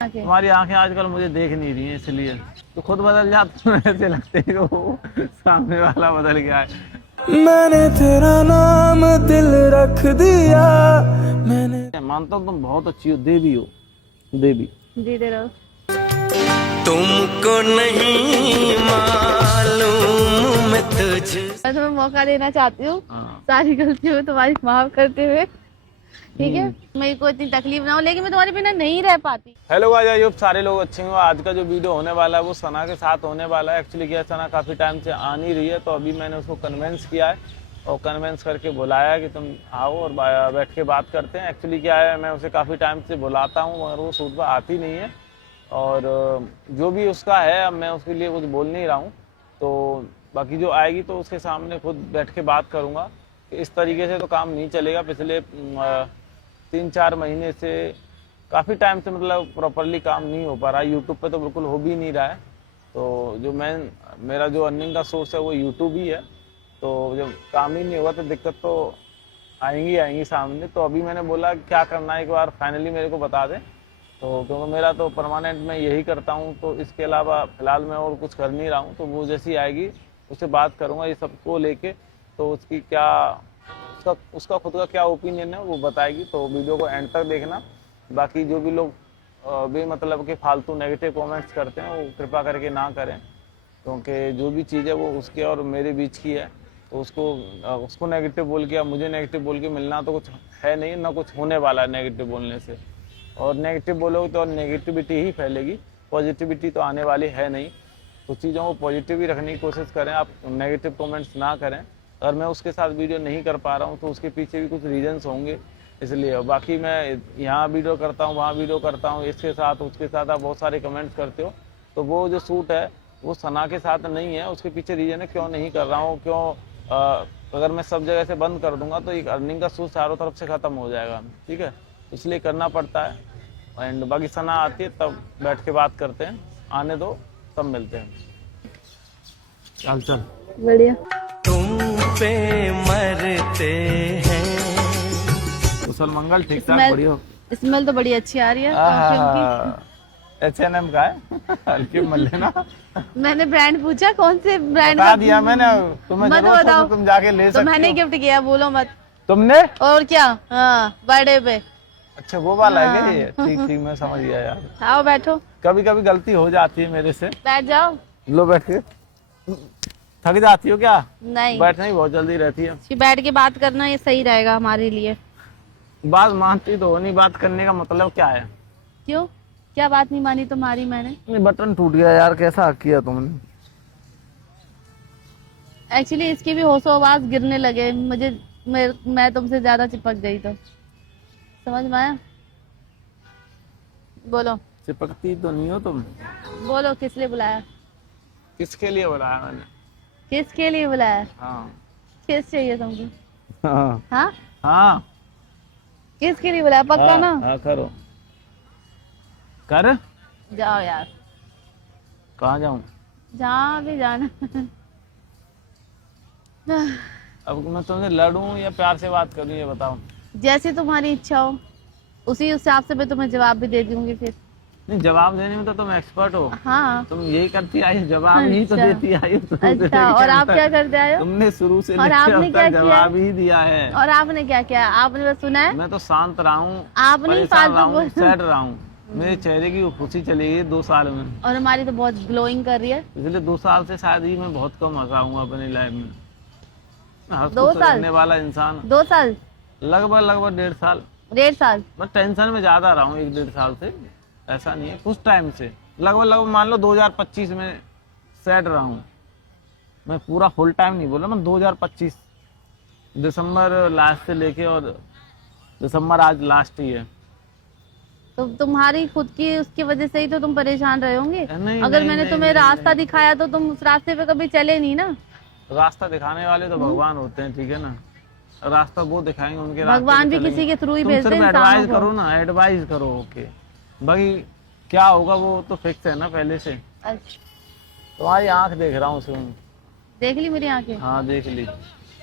तुम्हारी आंखें आजकल मुझे देख नहीं रही हैं, इसलिए तो खुद बदल जाते हो, ऐसे लगते हो सामने वाला बदल गया है। मैंने तेरा नाम दिल रख दिया। मैंने मानता हूँ तुम बहुत अच्छी हो, देवी हो, देवी। दे रहो। तुमको नहीं मालूम मैं तुझ मैं तुम्हें मौका देना चाहती हूँ हाँ। सारी गलतियों तुम्हारी माफ करते हुए, ठीक है। मेरे को इतनी तकलीफ ना हो, लेकिन मैं तुम्हारे बिना नहीं रह पाती। हेलो गाइस, आई होप सारे लोग अच्छे होंगे। आज का जो वीडियो होने वाला है वो सना के साथ होने वाला है। एक्चुअली क्या, सना काफ़ी टाइम से आ नहीं रही है, तो अभी मैंने उसको कन्वेंस किया है और कन्वेंस करके बुलाया है कि तुम आओ और बैठ के बात करते हैं। एक्चुअली क्या है, मैं उसे काफ़ी टाइम से बुलाता हूँ मगर वो सूट पर आती नहीं है, और जो भी उसका है अब मैं उसके लिए कुछ बोल नहीं रहा हूँ। तो बाकी जो आएगी तो उसके सामने खुद बैठ के बात करूँगा। इस तरीके से तो काम नहीं चलेगा। पिछले 3-4 महीने से काफ़ी टाइम से मतलब प्रॉपरली काम नहीं हो पा रहा है। यूट्यूब पे तो बिल्कुल हो भी नहीं रहा है। तो जो मेरा जो अर्निंग का सोर्स है वो यूट्यूब ही है। तो जब काम ही नहीं होगा तो दिक्कत तो आएंगी सामने। तो अभी मैंने बोला क्या करना है एक बार फाइनली मेरे को बता दें, तो क्योंकि मेरा तो परमानेंट मैं यही करता हूँ, तो इसके अलावा फ़िलहाल मैं और कुछ कर नहीं रहा हूँ। तो वो जैसी आएगी उससे बात करूँगा ये सबको लेके, तो उसकी क्या उसका खुद का क्या ओपिनियन है वो बताएगी। तो वीडियो को एंड तक देखना। बाकी जो भी लोग बेमतलब के फालतू नेगेटिव कमेंट्स करते हैं वो कृपा करके ना करें, क्योंकि जो भी चीज़ है वो उसके और मेरे बीच की है। तो उसको नेगेटिव बोल के या मुझे नेगेटिव बोल के मिलना तो कुछ है नहीं, ना कुछ होने वाला है नेगेटिव बोलने से। और नेगेटिव बोलोगे तो नेगेटिविटी ही फैलेगी, पॉजिटिविटी तो आने वाली है नहीं। तो चीज़ों को पॉजिटिव ही रखने की कोशिश करें, आप नेगेटिव कमेंट्स ना करें। अगर मैं उसके साथ वीडियो नहीं कर पा रहा हूँ तो उसके पीछे भी कुछ रीजंस होंगे, इसलिए। और बाकी मैं यहाँ वीडियो करता हूँ, वहाँ वीडियो करता हूँ, इसके साथ उसके साथ आप बहुत सारे कमेंट्स करते हो। तो वो जो सूट है वो सना के साथ नहीं है, उसके पीछे रीज़न है क्यों नहीं कर रहा हूँ, क्यों अगर मैं सब जगह से बंद कर दूंगा तो एक अर्निंग का सोर्स चारों तरफ से ख़त्म हो जाएगा, ठीक है। इसलिए करना पड़ता है। एंड बाकी सना आती है तब बैठ के बात करते हैं, आने दो तब मिलते हैं। चल बढ़िया। तुम पे मरते हैं। कुशल मंगल, ठीक ठाक, बढ़िया। स्मेल तो बड़ी अच्छी आ रही है परफ्यूम की। H&M का है हल्की मत लेना। मैंने ब्रांड पूछा, कौन से ब्रांड बता का? दिया मैंने तुम्हें, मत जरूरत हो बताओ। तो तुम जाके ले तो सकती मैंने हो। गिफ्ट किया, बोलो मत। तुमने? और क्या, हाँ बर्थडे पे। अच्छा वो वाला है हाँ। क्या ये? ठीक मैं समझ गया यार। आओ बैठो। कभी कभी गलती हो जाती है मेरे से। बैठ जाओ। लो बैठ के। थक जाती हो क्या? नहीं, बैठना ही बहुत जल्दी रहती है। बैठ के बात करना ये सही रहेगा हमारे लिए। बात मानती तो हो नहीं, बात करने का मतलब क्या है? क्यों, क्या बात नहीं मानी तुम्हारी मैंने? ये बटन टूट गया यार, कैसा किया तुमने? एक्चुअली इसकी भी होशो-हवास गिरने लगे, मैं तुमसे ज्यादा चिपक गई, तो समझ में आया? बोलो चिपकती तो नहीं हो तुम। बोलो, किस लिए बुलाया? किसके लिए बुलाया मैंने? किसके लिए बुलाया? हाँ किस चाहिए तुमको? हाँ हाँ, हाँ किसके लिए बुलाया? पक्का ना? हाँ करो कर। जाओ यार, कहाँ जाऊँ? जहाँ भी जाना। अब मैं तुमसे लड़ूं या प्यार से बात करूं ये बताओ। जैसी तुम्हारी इच्छा हो उसी हिसाब से मैं तुम्हें जवाब भी दे दूंगी फिर। नहीं, जवाब देने में तो तुम एक्सपर्ट हो। हाँ। तुम यही करती आई हो, जवाब ही तो अच्छा। देती आई हो। अच्छा, और आप क्या करते आए हो? तुमने शुरू से और लेकर आपने अब क्या तक किया? जवाब ही दिया है। और आपने क्या किया? आपने बस सुना है? मैं तो शांत रहा हूँ, आप नहीं परेशान रहा फालतू हूँ, सैड रहा हूँ। मेरे चेहरे की खुशी चली गई 2 साल में। और हमारी तो बहुत ग्लोइंग कर रही है। इसलिए 2 साल से शायद ही मैं बहुत कम हंसा हूँ अपनी लाइफ में। मैं हंस 2 खुश साल? रहने वाला इंसान। 2 साल? लगभग 1.5 साल। 1.5 साल? मैं टेंशन में ज्यादा रहा हूँ 1-1.5 साल से, ऐसा नहीं है, कुछ टाइम से। लगभग मान लो 2025 में सेट रहा हूँ मैं, पूरा फुल टाइम नहीं बोला मैं। 2025 दिसंबर लास्ट से लेके, और दिसंबर आज लास्ट ही है। तो तुम्हारी खुद की उसकी वजह से ही तो तुम परेशान रहे होंगे। नहीं, अगर नहीं, मैंने नहीं, तुम्हें नहीं, रास्ता नहीं। दिखाया तो तुम उस रास्ते पे कभी चले नहीं ना। रास्ता दिखाने वाले तो भगवान होते हैं, ठीक है ना। रास्ता वो दिखाएंगे, उनके भगवान भी किसी के थ्रू ही भेजते हैं इंसानों एडवाइस को। करो ना, एडवाइस करो। ओके, बाकी क्या होगा वो तो फिक्स है ना पहले से। अच्छा, तुम्हारी आंख देख रहा हूँ उसमें। देख ली मेरी आंखें? हाँ देख ली।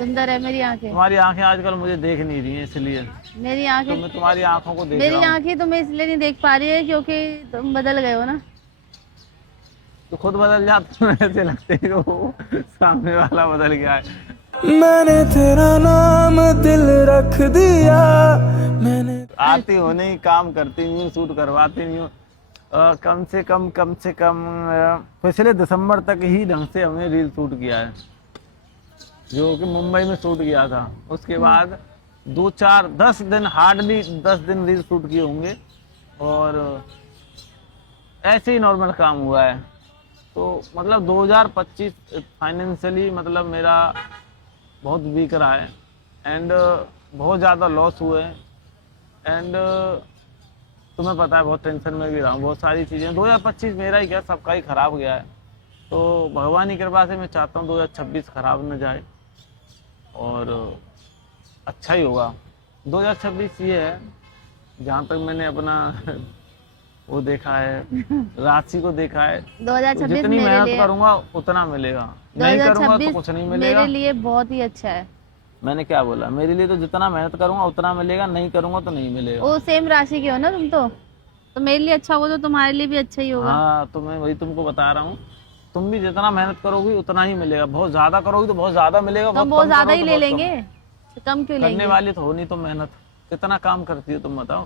सुंदर है मेरी आंखें। तुम्हारी आंखें आजकल मुझे देख नहीं रही हैं, इसलिए मेरी तो आंखें, मैं तुम्हारी आंखों को देख मेरी रहा हूँ। आंखें तो मैं इसलिए नहीं देख पा रही है क्योंकि तुम बदल गए हो ना। तो खुद बदल जाते हो, ऐसे लगते हो सामने वाला बदल गया है। मैंने तेरा नाम दिल रख दिया, मैंने आती हो नहीं, काम करती नहीं हूँ, शूट करवाती नहीं हूँ। कम से कम पिछले दिसंबर तक ही ढंग से हमने रील शूट किया है, जो कि मुंबई में शूट किया था। उसके बाद 10 दिन, हार्डली 10 दिन रील शूट किए होंगे, और ऐसे ही नॉर्मल काम हुआ है। तो मतलब 2025 फाइनेंशियली मतलब मेरा बहुत वीक रहा है, एंड बहुत ज़्यादा लॉस हुए हैं, एंड तुम्हें पता है बहुत टेंशन में भी रहा हूँ, बहुत सारी चीज़ें। 2025 मेरा ही क्या, सबका ही खराब गया है। तो भगवान की कृपा से मैं चाहता हूँ 2026 खराब न जाए और अच्छा ही होगा। 2026 ये है, जहाँ तक मैंने अपना वो देखा है, राशि को देखा है, 2026 जितनी मेरे मेहनत लिए, करूंगा उतना मिलेगा, नहीं करूंगा तो कुछ नहीं मिलेगा। मेरे लिए बहुत ही अच्छा है। मैंने क्या बोला, मेरे लिए तो जितना मेहनत करूंगा उतना मिलेगा, नहीं करूंगा तो नहीं मिलेगा। वो सेम राशि के हो ना तुम तो मेरे लिए अच्छा होगा तो तुम्हारे लिए भी अच्छा ही होगा। हाँ, तो मैं वही तुमको बता रहा हूँ, तुम भी जितना मेहनत करोगी उतना ही मिलेगा। बहुत ज्यादा करोगी तो बहुत ज्यादा मिलेगा, तो हम बहुत ज्यादा ही ले लेंगे, तो कम क्यों करने लेंगे? वाली तो हो नहीं तुम मेहनत। कितना काम करती हो तुम, बताओ।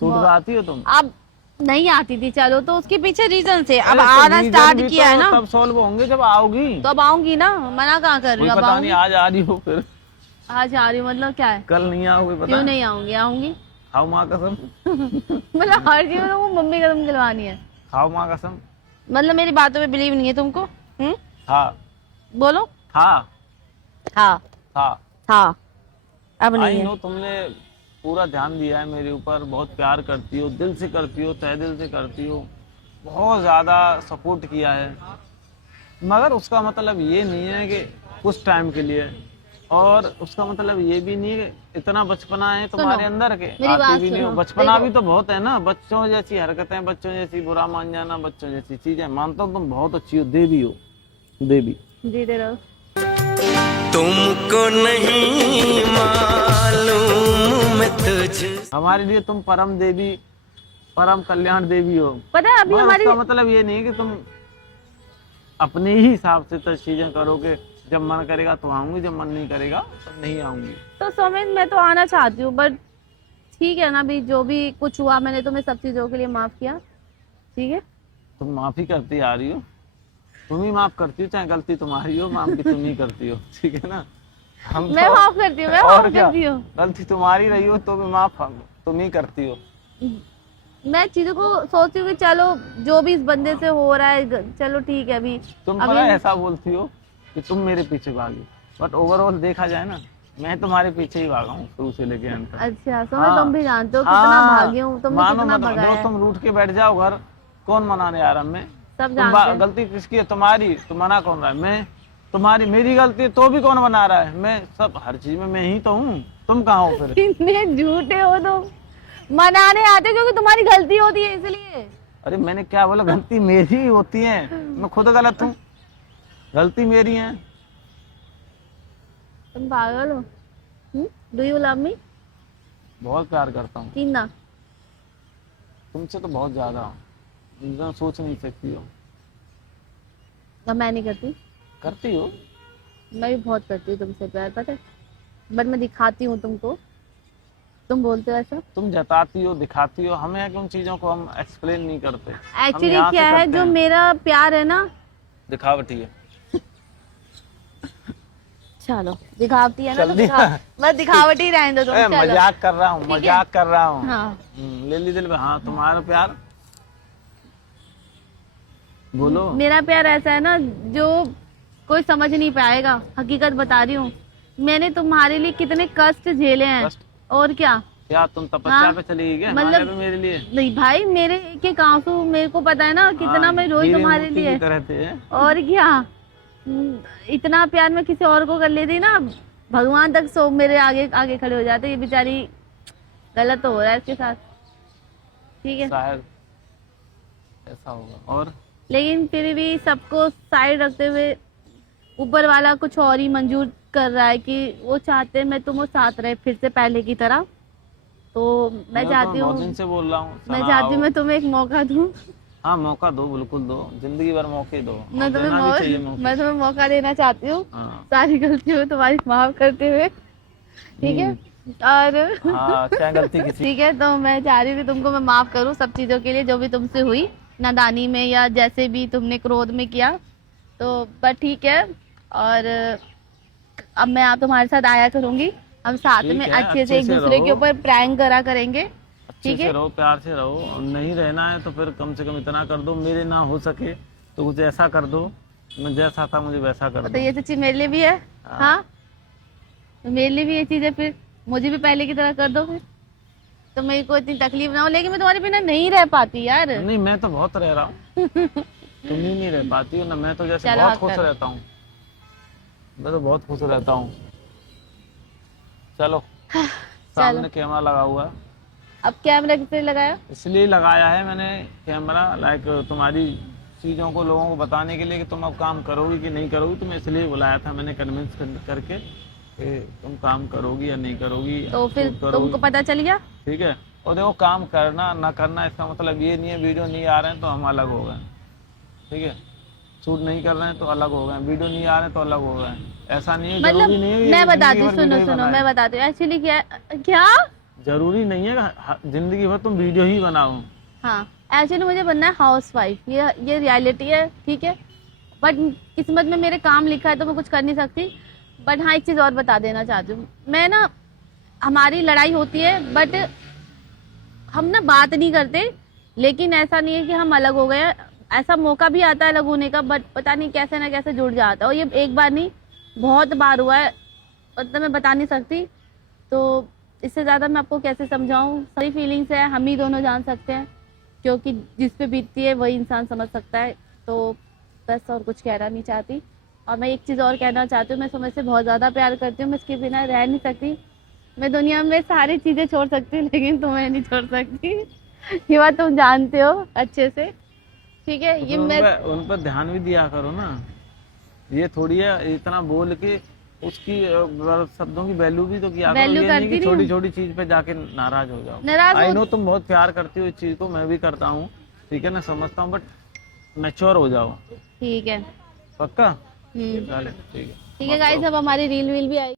शूट पे आती हो तुम? अब नहीं आती थी, चलो तो उसके पीछे रीजन से अब अरे तो आना reason स्टार्ट भी किया तो है ना, तब सॉल्व होंगे जब आओगी। तो अब आऊंगी ना, मना कहाँ कर रही कोई हूँ, अब पता आऊंगी। नहीं आज आ रही हो, फिर आज आ रही हूँ मतलब क्या है? कल नहीं आओगे, पता क्यों नहीं आऊंगी? आऊंगी। खाओ माँ कसम। मतलब हर चीज में वो मम्मी कसम दिलवानी है, खाओ माँ कसम। मतलब मेरी बातों पे बिलीव नहीं है तुमको? हाँ बोलो। हाँ हाँ हाँ। हाँ, अब नहीं आई है। नो तुमने पूरा ध्यान दिया है मेरे ऊपर, बहुत प्यार करती हो, दिल से करती हो, तहे दिल से करती हो, बहुत ज़्यादा सपोर्ट किया है। मगर उसका मतलब ये नहीं है कि कुछ टाइम के लिए, और उसका मतलब ये भी नहीं है कि इतना बचपना है तुम्हारे अंदर के मेरी बात आती भी नहीं हो। सुनो, बचपना देखो। भी तो बहुत है ना, बच्चों जैसी हरकतें, बच्चों जैसी बुरा मान जाना, बच्चों जैसी चीजें। मानता हूँ तुम बहुत अच्छी हो, देवी हो, देवी। जीते रहो। तुमको नहीं मालूम मैं तुझ हमारे लिए तुम परम देवी, परम कल्याण देवी हो। पता है अभी मगर हमारी, उसका मतलब ये नहीं कि तुम अपने ही हिसाब से तो चीजें करोगे। जब मन करेगा तो आऊंगी, जब मन नहीं करेगा तो नहीं आऊंगी। तो सौमिन मैं तो आना चाहती हूँ, बट ठीक है ना, भी जो भी कुछ हुआ मैंने तुम्हें सब चीजों के लिए माफ किया, ठीक है? तुम माफी करती आ रही हो, तुम ही माफ करती हो, चाहे गलती तुम्हारी हो, माफ भी तुम ही करती हो, ठीक है ना। हम मैं तो- माफ करती हूँ, मैं और माफ क्या, करती हूँ। गलती तुम्हारी रही हो तो भी माफ तुम ही करती हो। मैं चीजों को सोचती हूँ कि चलो जो भी इस बंदे से हो रहा है, चलो ठीक है। अभी तुम अभी पता है ऐसा बोलती हो कि तुम मेरे पीछे भागी, बट ओवरऑल देखा जाए ना, मैं तुम्हारे पीछे ही भागा हूँ शुरू से लेके अंत तक। अच्छा सौमिन, तुम भी जानते हो कितना भागी हूँ, तुमने मानो कितना मत, भगाया जो है, तुम रूठ के बैठ जाओ घर, कौन मनाने आ रहा है? मैं। सब जानते हैं। गलती किसकी है? तुम्हारी। तो मना कौन रहा है? मैं। तुम्हारी, मेरी गलती है तो भी कौन मना रहा है? मैं। सब हर चीज में मैं ही तो हूँ, तुम कहाँ हो फिर? कितने झूठे हो तुम, मनाने आते हो क्योंकि तुम्हारी गलती होती है इसलिए। अरे मैंने क्या बोला, गलती मेरी ही होती है, मैं खुद गलत हूँ, गलती मेरी है। तुम पागल हो? Do you love me? बहुत प्यार करता हूँ कितना? तुमसे, तो बहुत ज्यादा, तुम सोच नहीं सकती हो। तो मैं नहीं करती? करती हो। मैं भी बहुत करती हूँ तुमसे प्यार, पता है, बट मैं दिखाती हूँ तुमको, तुम बोलते हो ऐसा। तुम जताती हो, दिखाती हो, हमें है कि उन चीजों को हम एक्सप्लेन नहीं करते। हम एक्चुअली यहाँ से क्या है, करते जो हैं। मेरा प्यार है ना, दिखावटी है। चलो दिखावटी है ना, तो जल्दी। बस दिखावटी रहने दो तुम, ए, चलो। मजाक कर रहा हूँ, ठीक है? मजाक कर रहा हूँ। हाँ, ले ली दिल पे। हाँ, तुम्हारा प्यार बोलो। मेरा प्यार ऐसा है ना जो कोई समझ नहीं पाएगा, हकीकत बता रही हूँ। मैंने तुम्हारे लिए कितने कष्ट झेले हैं, कष्ट? और क्या। क्या तुम तपस्या हाँ, पे चली गई क्या? मतलब- हिमालय पे मेरे लिए? नहीं भाई, मेरे एक एक आंसू मेरे को पता है ना कितना हाँ, मैं रोई हीरे तुम्हारे मोती लिए, की तरह थे। और क्या। इतना प्यार मैं किसी और को कर लेती ना, भगवान तक सो मेरे आगे आगे खड़े हो जाते। ये बेचारी गलत तो हो रहा है इसके साथ, ठीक है, शायद ऐसा होगा। और लेकिन फिर भी सबको साइड रखते हुए ऊपर वाला कुछ और ही मंजूर कर रहा है कि वो चाहते हैं मैं तुम वो साथ रहे फिर से पहले की तरह। तो मैं चाहती बहुत हूँ, दिन से बोल रहा हूँ मैं चाहती हूँ मैं तुम्हें एक मौका दूँ। हाँ मौका दो, बिल्कुल दो, जिंदगी भर मौके दो, मैं तुम्हें देना भी चाहिए मौके। मैं तुम्हें मौका देना चाहती हूँ, हाँ सारी गलतियों को तुम्हारी माफ करते हुए, ठीक है। और हाँ, क्या गलती किसी। ठीक है, तो मैं चाह रही थी तुमको मैं माफ करूँ सब चीजों के लिए जो भी तुमसे हुई, नादानी में या जैसे भी तुमने क्रोध में किया, तो पर ठीक है। और अब मैं तुम्हारे साथ आया करूंगी, हम साथ ठीक में है, अच्छे से एक अच्छे से दूसरे के रहो। ऊपर प्रैंक करा करेंगे, अच्छे ठीक से है। रहो, प्यार से रहो, नहीं रहना है तो फिर कम से कम इतना कर दो, मेरे ना हो सके तो कुछ ऐसा कर दो, मैं जैसा था मुझे वैसा कर तो दो। ये सच्ची मेरे लिए भी है। हाँ। हाँ, तो मेरे लिए भी ये चीज है, फिर मुझे भी पहले की तरह कर दो फिर, तो मेरे को इतनी तकलीफ ना हो। लेकिन मैं तुम्हारे बिना नहीं रह पाती यार। नहीं मैं तो बहुत रह रहा हूँ, तुम ही नहीं रह पाती हो ना, मैं तो जैसे चलो, बहुत हक खुश करो। रहता हूँ, मैं तो बहुत खुश रहता हूँ। चलो सामने कैमरा लगा हुआ है, अब कैमरा किसने लगाया? इसलिए लगाया है मैंने कैमरा, लाइक तुम्हारी चीज़ों को लोगों को बताने के लिए कि तुम अब काम करोगी कि नहीं करोगी, तुम्हें इसलिए बुलाया था मैंने कन्विंस करके कि तुम काम करोगी या नहीं करोगी, तो फिर शूट करोगी, तुमको पता चल गया। ठीक है। और देखो काम करना ना करना इसका मतलब ये नहीं है वीडियो नहीं आ रहे हैं तो हम अलग हो गए, ठीक है, शूट नहीं कर रहे हैं तो अलग हो गए, वीडियो नहीं आ रहे हैं तो अलग हो गए, ऐसा नहीं है। मतलब जरूरी नहीं है कि मैं बताती हूँ, जिंदगी भर सुनो वीडियो ही सुनो बनाए। मैं बताती हूँ एक्चुअली क्या क्या। जरूरी नहीं है कि जिंदगी भर तुम वीडियो ही बनाओ। हाँ, एक्चुअली मुझे बनना है हाउस वाइफ, ये रियलिटी है, ठीक है। बट किस्मत में मेरे काम लिखा है तो मैं कुछ कर नहीं सकती। बट हाँ, एक चीज़ और बता देना चाहती हूँ मैं ना, हमारी लड़ाई होती है बट हम ना बात नहीं करते, लेकिन ऐसा नहीं है कि हम अलग हो गए हैं। ऐसा मौका भी आता है अलग होने का, बट पता नहीं कैसे ना कैसे जुड़ जाता है। और ये एक बार नहीं बहुत बार हुआ है, मतलब मैं बता नहीं सकती। तो इससे ज़्यादा मैं आपको कैसे समझाऊं, सारी फीलिंग्स है हम ही दोनों जान सकते हैं, क्योंकि जिस पे बीतती है वही इंसान समझ सकता है। तो बस और कुछ कहना नहीं चाहती। और मैं एक चीज़ और कहना चाहती हूँ, मैं समझ से बहुत ज़्यादा प्यार करती हूँ, मैं इसके बिना रह नहीं सकती। मैं दुनिया में सारी चीज़ें छोड़ सकती हूँ लेकिन तुम्हें नहीं छोड़ सकती। ये बात तुम जानते हो अच्छे से, ठीक है। ये मैं उन पर ध्यान भी दिया करो ना, ये थोड़ी है इतना बोल के उसकी शब्दों की वैल्यू भी तो किया करो, वैल्यू ये नहीं करती कि नहीं छोटी छोटी चीज पे जाके नाराज हो जाओ। नाराज आई हो, नो तुम बहुत प्यार करती हो इस चीज को, मैं भी करता हूँ, ठीक है ना, समझता हूँ, बट मैच्योर हो जाओ। ठीक है। पक्का? ठीक चले ठीक है। है गाइस, अब हमारी रील वील भी आई।